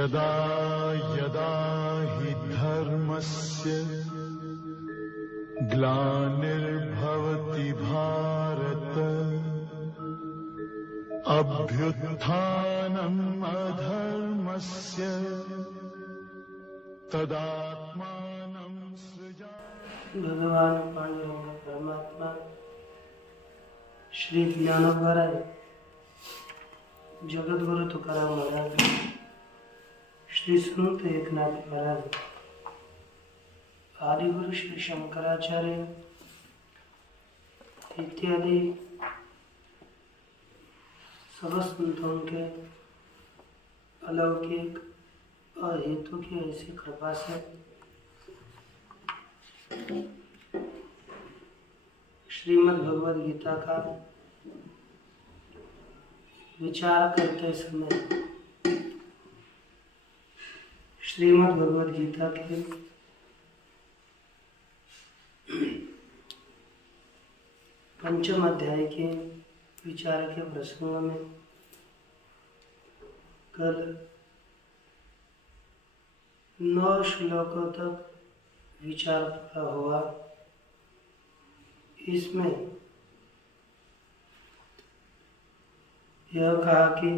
यदा यदा हि धर्मस्य ग्लानिर्भवति भारत अभ्युत्थानम् अधर्मस्य तदात्मानं सृजामि। भगवान पांडुरंग परमात्मा श्री ज्ञानोबराय जगत गुरु तुकाराम महाराज, श्री संत एकनाथ महाराज, आदि गुरु श्री शंकराचार्य इत्यादि सब संतों के अलौकिक और हेतु की ऐसी कृपा से श्रीमद् भगवद गीता का विचार करते समय श्रीमद् भगवद गीता के पंचम अध्याय के विचार के प्रसंग में कल 9 श्लोकों तक विचार पूरा हुआ। इसमें यह कहा कि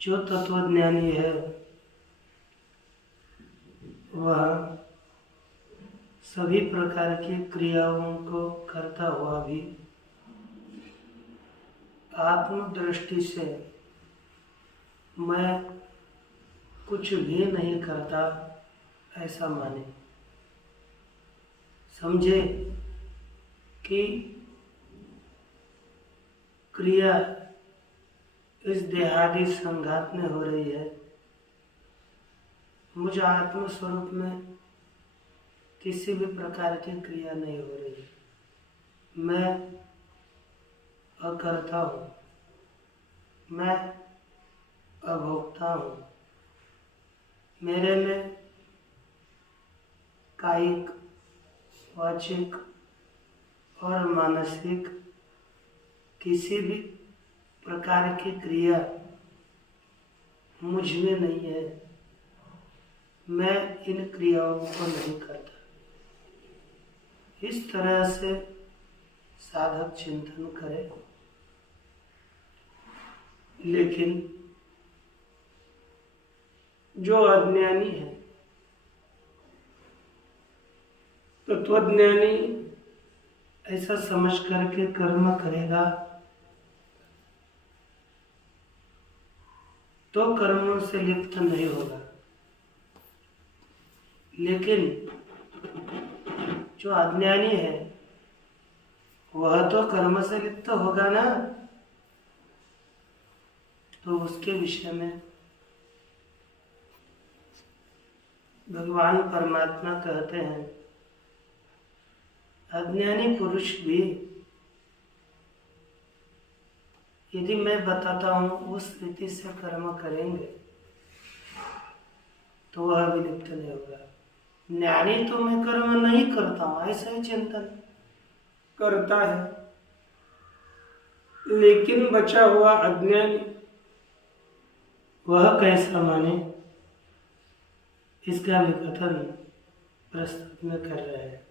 जो तत्वज्ञानी है वह सभी प्रकार की क्रियाओं को करता हुआ भी आत्मदृष्टि से मैं कुछ भी नहीं करता ऐसा माने, समझे कि क्रिया इस देहादि संघात में हो रही है, मुझ आत्म स्वरूप में किसी भी प्रकार की क्रिया नहीं हो रही। मैं अकर्ता हूँ, मैं अभोक्ता हूँ। मेरे में कायिक, वाचिक और मानसिक किसी भी प्रकार की क्रिया मुझ में नहीं है। मैं इन क्रियाओं को नहीं करता। इस तरह से साधक चिंतन करे। लेकिन जो अज्ञानी है, तत्वज्ञानी ऐसा समझ करके कर्म करेगा तो कर्मों से लिप्त नहीं होगा। लेकिन जो अज्ञानी है वह तो कर्म से लिप्त होगा ना, तो उसके विषय में भगवान परमात्मा कहते हैं अज्ञानी पुरुष भी यदि मैं बताता हूँ उस रीति से कर्म करेंगे तो वह भी लिप्त नहीं होगा। ज्ञानी तो मैं कर्म नहीं करता हूँ ऐसा ही चिंतन करता है, लेकिन बचा हुआ अज्ञानी वह कैसा माने, इसका भी कथन प्रस्तुत में कर रहे हैं।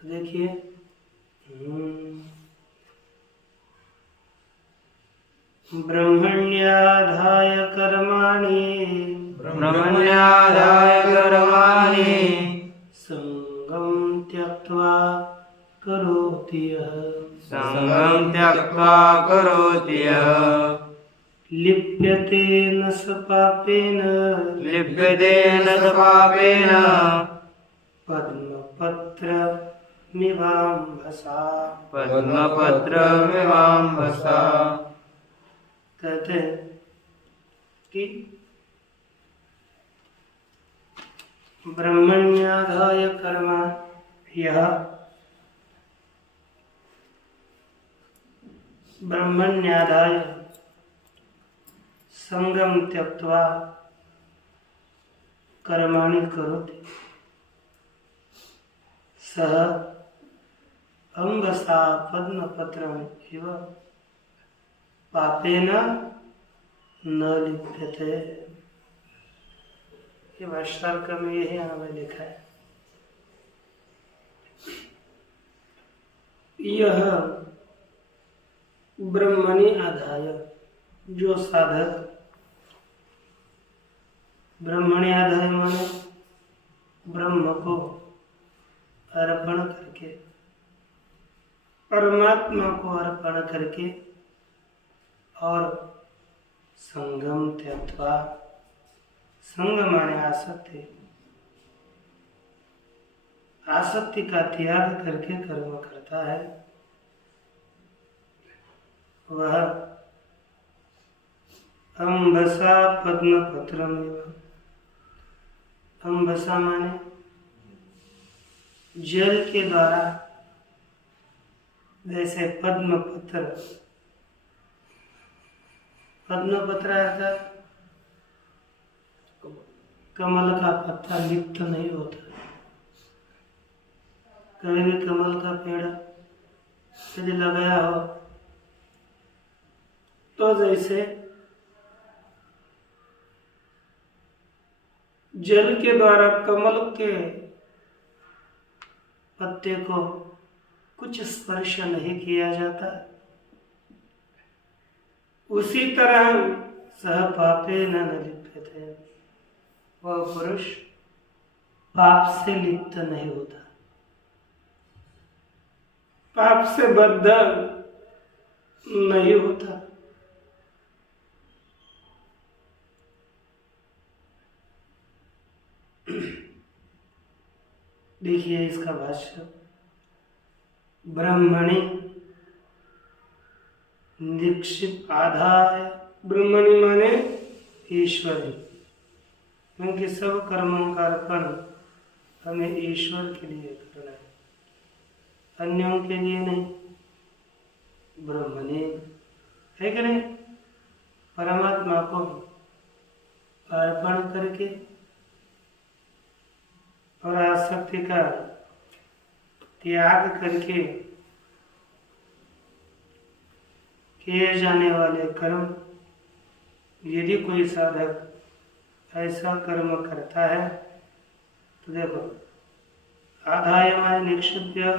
तो देखिए, ब्रह्मण्याधाय कर्माणि संगं त्यक्त्वा करोति यः लिप्यते न स पापेन पद्मपत्रमिवाम्भसा। कहते हैं कि ब्रह्मण्याधाय कर्माणि, यह ब्रह्मण्याधाय संगम त्यक्त्वा कर्माणि करोति सः अंबसा पद्मपत्रम इव पापेन न लिप्यते। ये भाष्यकार में यही हमें लिखा है। यह ब्रह्मणि आधाय, जो साधक ब्रह्मणि आधाय माने ब्रह्म को अर्पण करके, परमात्मा को अर्पण करके और संगम त्यक्त्वा, संग माने आसक्ति, आसक्ति का त्याग करके कर्म करता है, वह अंबसा पद्मपत्रम इव। अंबसा माने जल के द्वारा, जैसे पद्मपत्र, पद्मपत्र अर्थात कमल का पत्ता लिप्त नहीं होता। कभी भी कमल का पेड़ यदि लगाया हो तो जैसे जल के द्वारा कमल के पत्ते को कुछ स्पर्श नहीं किया जाता, उसी तरह सह पापे न लिप्यते, वह पुरुष पाप से लिप्त नहीं होता, पाप से बद्ध नहीं होता। देखिए इसका भाष्य, ब्रह्मणि निक्षिप आधाय, ब्रह्मणि माने ईश्वरी, क्योंकि सब कर्मों का अर्पण हमें ईश्वर के लिए करना है, अन्यों के लिए नहीं। ब्रह्मणि है कि नहीं, परमात्मा को अर्पण करके और आसक्ति का त्याग करके किए जाने वाले कर्म, यदि कोई साधक ऐसा कर्म करता है तो देखो, आधाय माने निक्षिप्य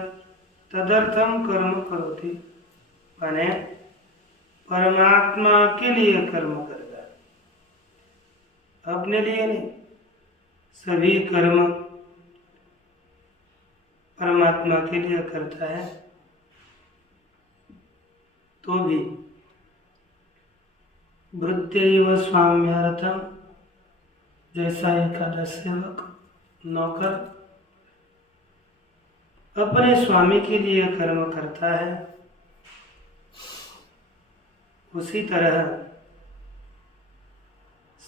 तदर्थम कर्म करोति, माने परमात्मा के लिए कर्म करता है, अपने लिए नहीं। सभी कर्म परमात्मा के लिए करता है तो भी वृत्त्यैव स्वाम्यार्थम, जैसा एकादश सेवक नौकर अपने स्वामी के लिए कर्म करता है, उसी तरह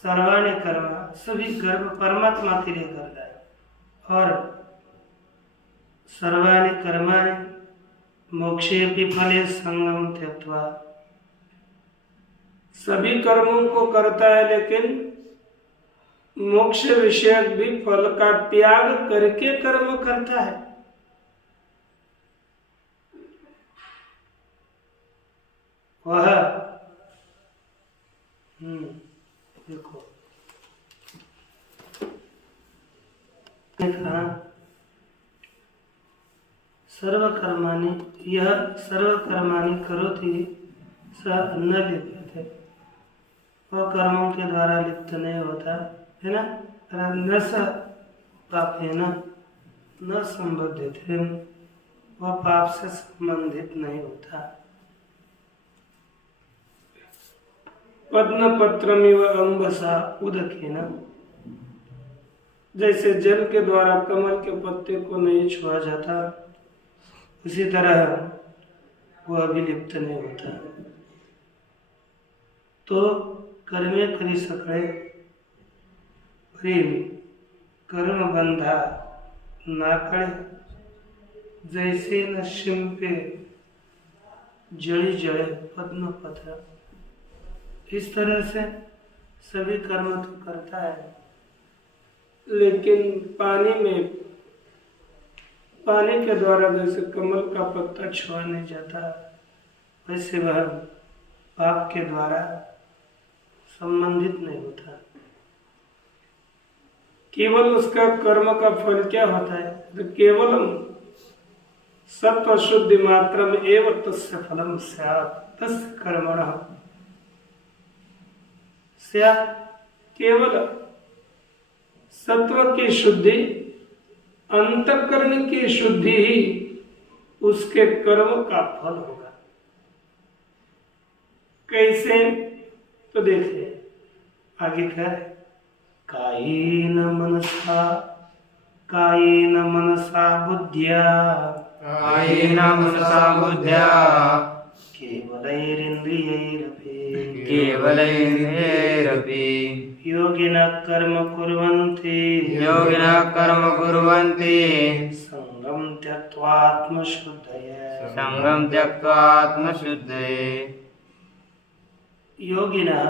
सर्वाणि कर्म, सभी कर्म परमात्मा के लिए करता है। और सर्वाणि कर्माणि मोक्षेऽपि फले संगम त्यक्त्वा, सभी कर्मों को करता है लेकिन मोक्ष विषयक भी फल का त्याग करके कर्म करता है। वह देखो कहा, सर्वकर्माणि, यह सर्वकर्माणि करोति स न लिप्यते, वह कर्मों के द्वारा लिप्त नहीं होता है ना। न स पापेन न संबद्धते, वह पाप से संबंधित नहीं होता। पद्मपत्रमिव अंबसा उदकेन, जैसे जल के द्वारा कमल के पत्ते को नहीं छुआ जाता, उसी तरह वह भी लिप्त नहीं होता। तो कर्मे करी सकळे प्रेम कर्म बंधा नाकड़े, जैसे न शिंपे जड़ी जड़े पद्म पत्र, इस तरह से सभी कर्म तो करता है लेकिन पानी के द्वारा जैसे कमल का पत्ता छुआ नहीं जाता, वैसे वह पाप के द्वारा संबंधित नहीं होता। केवल उसका कर्म का फल क्या होता है? तो केवल सत्व शुद्धि मात्रम एवं तस्य फलम स्यात् तस्य कर्मणः स्यात्। केवल सत्व की शुद्धि, अंतःकरण की शुद्धि ही उसके कर्म का फल होगा। कैसे? तो देखिए आगे क्या है, कायेन मनसा बुद्ध्या केवलैरिन्द्रियैरपि योगिनः कर्म कुर्वन्ति संगं त्यक्त्वात्मशुद्धये योगिनः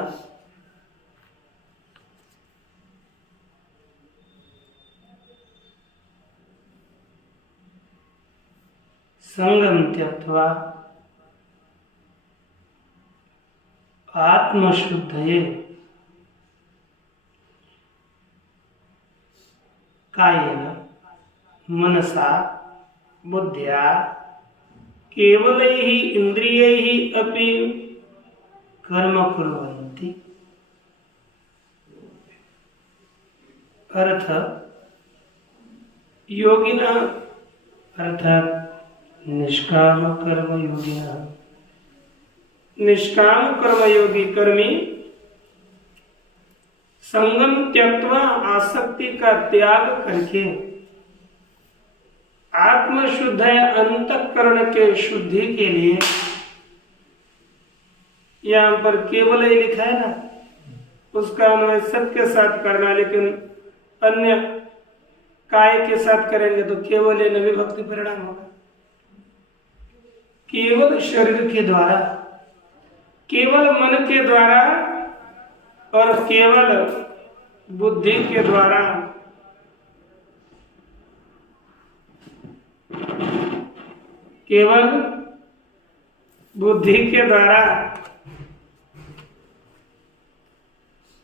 संगम त्यक्त्वा आत्मशुद्धये कायेन मनसा बुद्ध्या केवलैः इन्द्रियैः अपि कर्म कुर्वन्ति। अर्थ योगिनः अर्थात निष्काम कर्म योगिनः, निष्काम कर्मयोगी कर्मी संगम त्यक्त्वा आसक्ति का त्याग करके आत्मशुद्ध अंतःकरण के शुद्धि के लिए, यहाँ पर केवल ही लिखा है ना, उसका अन्वय सबके साथ करना, लेकिन अन्य काय के साथ करेंगे तो केवल विभक्ति परिणाम होगा। केवल शरीर के द्वारा, केवल मन के द्वारा और केवल बुद्धि के द्वारा केवल बुद्धि के द्वारा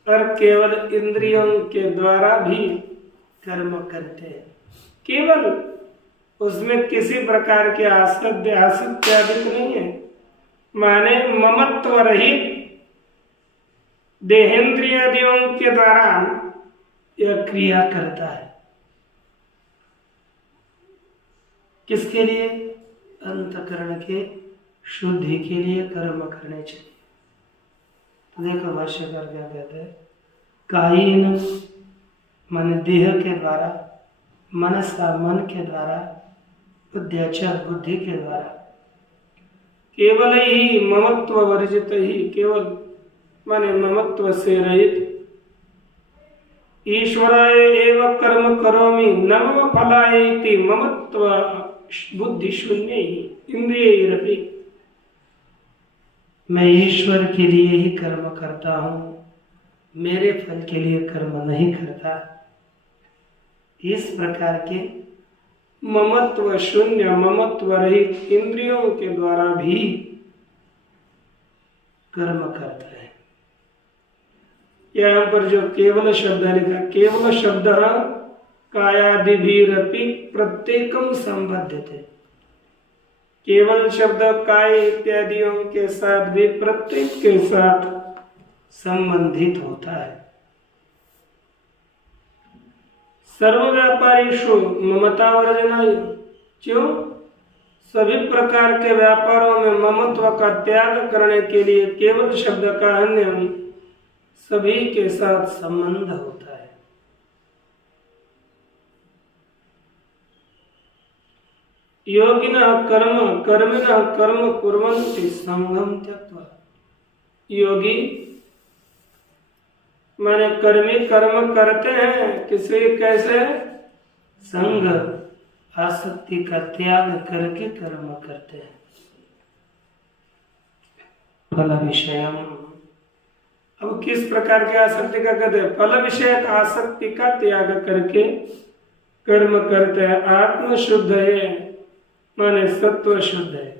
और केवल इंद्रियों के द्वारा भी कर्म करते हैं। केवल उसमें किसी प्रकार के आसक्ति अधिक नहीं है, माने ममत्व रहित देहेंद्रियादियों के द्वारा यह क्रिया करता है। किसके लिए? अंतःकरण के शुद्धि के लिए कर्म करने चाहिए। तो देखो भाष्यकार क्या कहते हैं, कायेन मन देह के द्वारा, मनसा मन के द्वारा, बुद्ध्या बुद्धि के द्वारा, केवल ही ममत्व वर्जित ही, केवल माने ममत्व से रहित, ईश्वराय एव कर्म करोमि न मम फलाय इति ममत्व बुद्धि शून्य ही इंद्रियैरपि, मैं ईश्वर के लिए ही कर्म करता हूँ, मेरे फल के लिए कर्म नहीं करता। इस प्रकार के ममत्व शून्य, ममत्व रहित इंद्रियों के द्वारा भी कर्म करता है। यहाँ पर जो केवल शब्द लिखा, केवल शब्द कायादिभिरपि प्रत्येकम संबद्धते, केवल शब्द काय इत्यादियों के साथ भी प्रत्येक के साथ संबंधित होता है। सर्व व्यापारीषु ममता वर्जना, क्यों? सभी प्रकार के व्यापारों में ममत्व का त्याग करने के लिए केवल शब्द का अन्य सभी के साथ संबंध होता है। योगिनः कर्मिणः कर्म कुर्वन्ति संगम त्यक्त्वा, योगी माने कर्मी कर्म करते हैं, किसी कैसे? संग आसक्ति का त्याग करके कर्म करते हैं। फल विषयम, अब किस प्रकार की आसक्ति का कहते हैं? फल विषय आसक्ति का त्याग करके कर्म करते हैं। आत्म शुद्ध है माने सत्व शुद्ध है।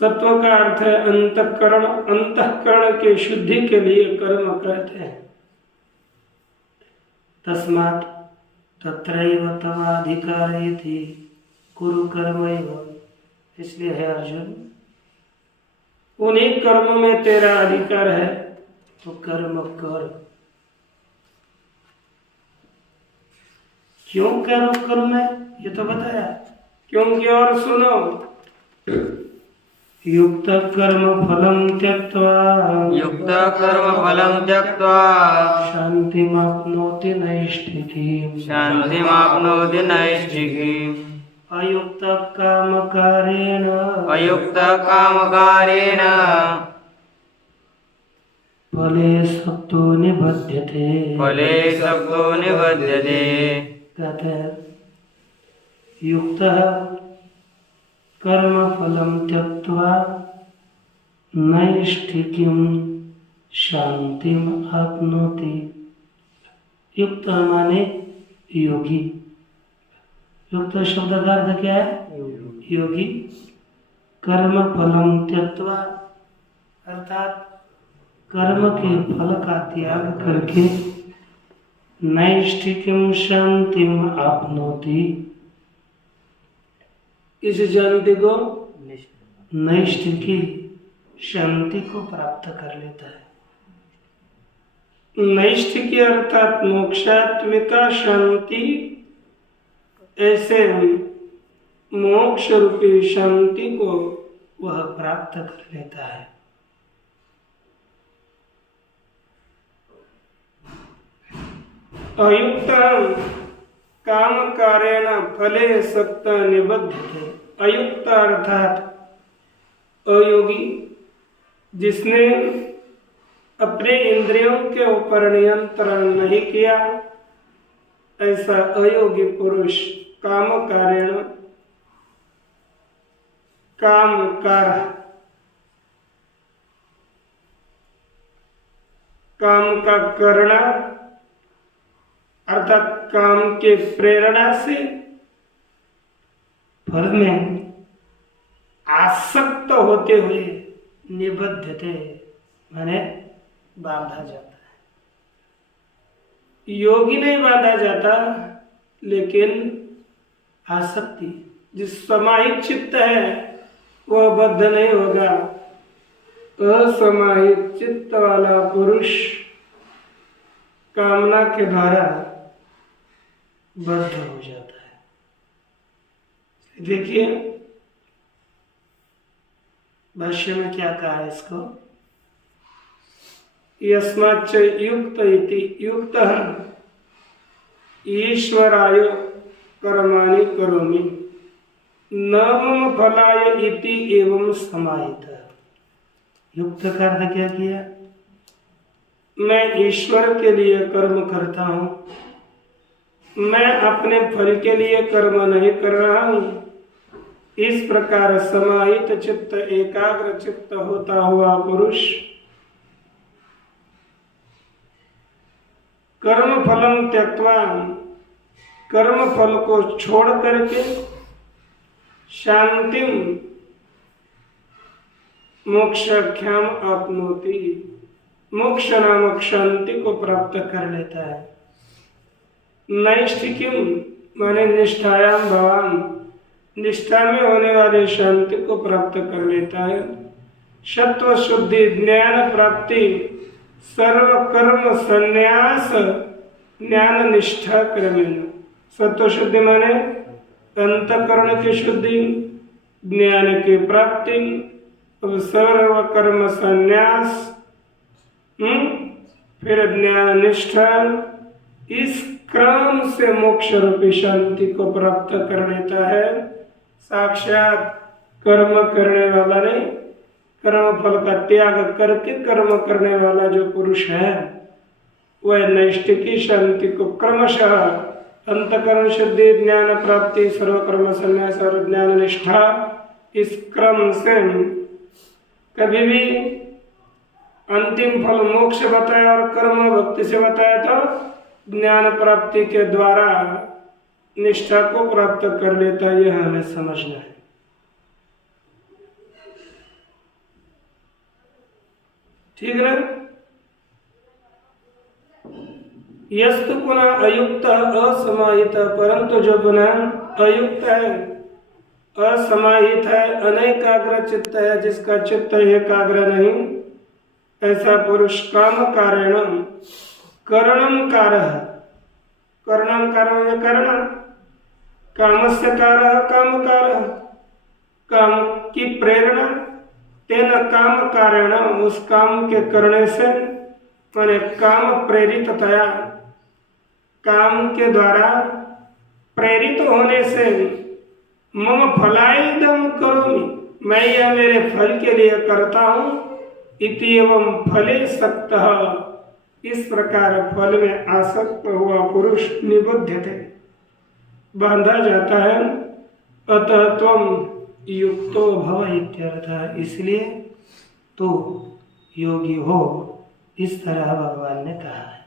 सत्व का अर्थ है अंतःकरण। अंतःकरण के शुद्धि के लिए कर्म करते हैं। तस्मात् तत्रैव तवाधिकारेति कुरु कर्मैव। इसलिए है अर्जुन, उन्हीं कर्मों में तेरा अधिकार है तो कर्म कर। क्यों करो कर्म है ये तो बताया, क्योंकि और सुनो। युक्त कर्म फलं त्यक्त्वा शान्तिमाप्नोति नैष्ठिकीम् अयुक्त कामकारेण फले सक्तो निबध्यते। कहते हैं युक्त कर्म फलम त्यक्त्वा नैष्ठिकीम् शांतिम आप्नोति। युक्त माने योगी। युक्त शब्द का अर्थ क्या है? योगी। कर्म फलम त्यक्त्वा अर्थात कर्म के फल का त्याग करके नैष्ठिकीम् शांतिम आप्नोति, इस शांति को नैष्ठिकी शांति को प्राप्त कर लेता है। नैष्ठिकी अर्थात मोक्षात्मिका शांति, ऐसे मोक्ष रूपी शांति को वह प्राप्त कर लेता है। अयुक्त काम कारेण फले सक्त निबद्धते। अयुक्त अर्थात अयोगी, जिसने अपने इंद्रियों के ऊपर नियंत्रण नहीं किया, ऐसा अयोगी पुरुष काम कारेण काम कर काम का करना अर्थात काम के प्रेरणा से फल में आसक्त होते हुए निबद्धते माने बांधा जाता है। योगी नहीं बांधा जाता, लेकिन आसक्ति, जिस समाहित चित्त है वह बद्ध नहीं होगा। असमाहित चित्त वाला पुरुष कामना के द्वारा बद्ध हो जाता है। देखिए भाष्य में क्या कहा है इसको, यस्माच्च युक्त इति युक्तः ईश्वराय कर्माणि करोमि न मम फलाय इति एवं समाहितः। युक्त का अर्थ क्या किया? मैं ईश्वर के लिए कर्म करता हूं, मैं अपने फल के लिए कर्म नहीं कर रहा हूं। इस प्रकार समाहित चित्त, एकाग्र चित्त होता हुआ पुरुष कर्म फलम त्यक्त्वा, कर्म फल को छोड़ करके शांतिम मोक्षाख्याम आपनोति, मोक्ष नामक शांति को प्राप्त कर लेता है। नैष्ठिकीम माने निष्ठायाम भवान, निष्ठा में होने वाले शांति को प्राप्त कर लेता है। सत्व शुद्धि ज्ञान प्राप्ति सर्व कर्म संन्यास ज्ञान निष्ठा क्रमेण। सत्व शुद्धि माने अंतःकरण की शुद्धि, ज्ञान की प्राप्ति, अब सर्व कर्म संन्यास, फिर ज्ञान निष्ठा। इस क्रम से मोक्ष रूपी शांति को प्राप्त कर लेता है। साक्षात कर्म करने वाला नहीं, कर्म फल का त्याग करके कर्म करने वाला जो पुरुष है वह नैष्ठिकी शांति को क्रमशः अंतःकरण शुद्धि, ज्ञान प्राप्ति, सर्वकर्म संन्यास और ज्ञान निष्ठा, इस क्रम से कभी भी अंतिम फल मोक्ष बताया और कर्म भक्ति से बताया, तो ज्ञान प्राप्ति के द्वारा निष्ठा को प्राप्त कर लेता है, यह हमें समझना है। ठीक है ना? यस्तु पुनः अयुक्त असमाहित, परंतु जो पुनः अयुक्त है, असमाहित है, अनैकाग्र चित्त है, जिसका चित्त एकाग्र नहीं, ऐसा पुरुष काम कारणम करणम कारः, करणम कारण करण, कामस्य कारः काम कारः, काम की प्रेरणा, तेन काम कारण, उस काम के करने से, माने काम प्रेरिततया, काम के द्वारा प्रेरित होने से, मम फलाइदम करोमि, मैं यह मेरे फल के लिए करता हूँ, इति एवं फले सक्तः, इस प्रकार फल में आसक्त हुआ पुरुष निबध्यते, बांधा जाता है। अतः त्वम युक्तो भव इत्यर्थ, इसलिए तो योगी हो, इस तरह भगवान ने कहा है।